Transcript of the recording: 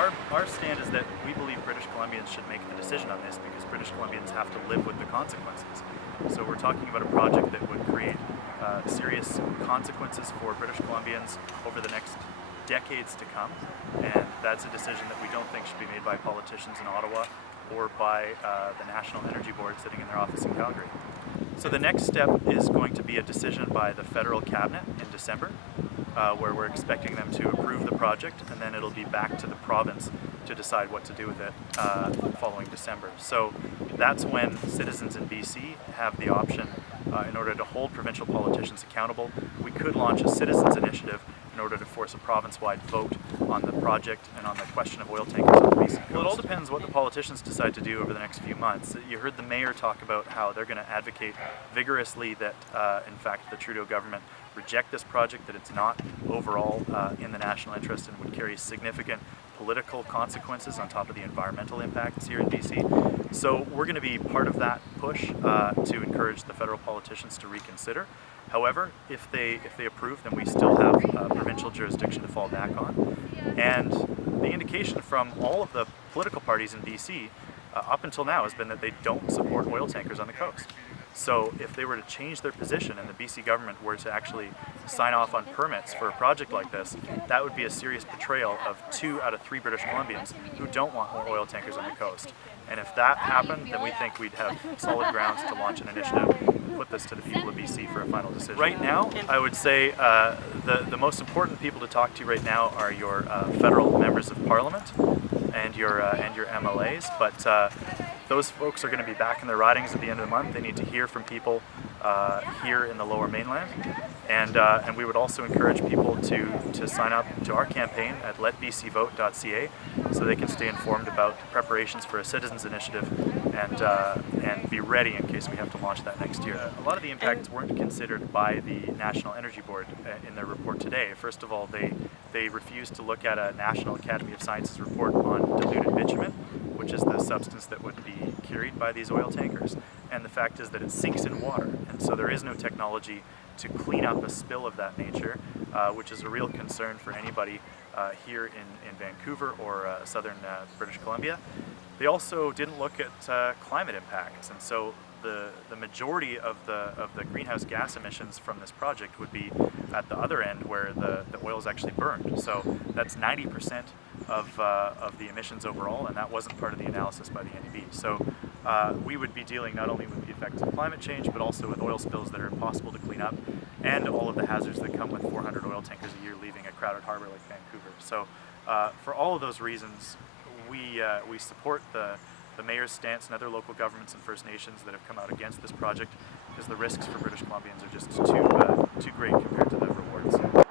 our stand is that we believe British Columbians should make the decision on this because British Columbians have to live with the consequences. So we're talking about a project that would create serious consequences for British Columbians over the next decades to come, and that's a decision that we don't think should be made by politicians in Ottawa or by the National Energy Board sitting in their office in Calgary. So the next step is going to be a decision by the federal cabinet in December, where we're expecting them to approve the project, and then it'll be back to the province to decide what to do with it following December. So that's when citizens in BC have the option, in order to hold provincial politicians accountable, we could launch a citizens initiative in order to force a province-wide vote on the project and on the question of oil tankers on the BC coast. Well, it all depends what the politicians decide to do over the next few months. You heard the mayor talk about how they're going to advocate vigorously that, in fact, the Trudeau government reject this project, that it's not overall in the national interest and would carry significant political consequences on top of the environmental impacts here in BC. So we're going to be part of that push to encourage the federal politicians to reconsider. However, if they approve, then we still have provincial jurisdiction to fall back on. And the indication from all of the political parties in BC up until now has been that they don't support oil tankers on the coast. So if they were to change their position and the BC government were to actually sign off on permits for a project like this, that would be a serious betrayal of 2 out of 3 British Columbians who don't want more oil tankers on the coast. And if that happened, then we think we'd have solid grounds to launch an initiative and put this to the people of BC for a final decision. Right now, I would say the most important people to talk to right now are your federal members of parliament and your MLAs, but those folks are going to be back in their ridings at the end of the month. They need to hear from people here in the Lower Mainland, and we would also encourage people to sign up to our campaign at letbcvote.ca so they can stay informed about preparations for a citizens initiative and be ready in case we have to launch that next year. A lot of the impacts weren't considered by the National Energy Board in their report today. First of all, they refused to look at a National Academy of Sciences report on diluted bitumen, which is the substance that would be carried by these oil tankers. And the fact is that it sinks in water, and so there is no technology to clean up a spill of that nature, which is a real concern for anybody here in Vancouver or southern British Columbia. They also didn't look at climate impacts, and so the majority of the greenhouse gas emissions from this project would be at the other end where the oil is actually burned. So that's 90% of the emissions overall, and that wasn't part of the analysis by the NEB. So we would be dealing not only with the effects of climate change, but also with oil spills that are impossible to clean up, and all of the hazards that come with 400 oil tankers a year leaving a crowded harbor like Vancouver. So for all of those reasons, we support the mayor's stance and other local governments and First Nations that have come out against this project because the risks for British Columbians are just too great compared to the rewards.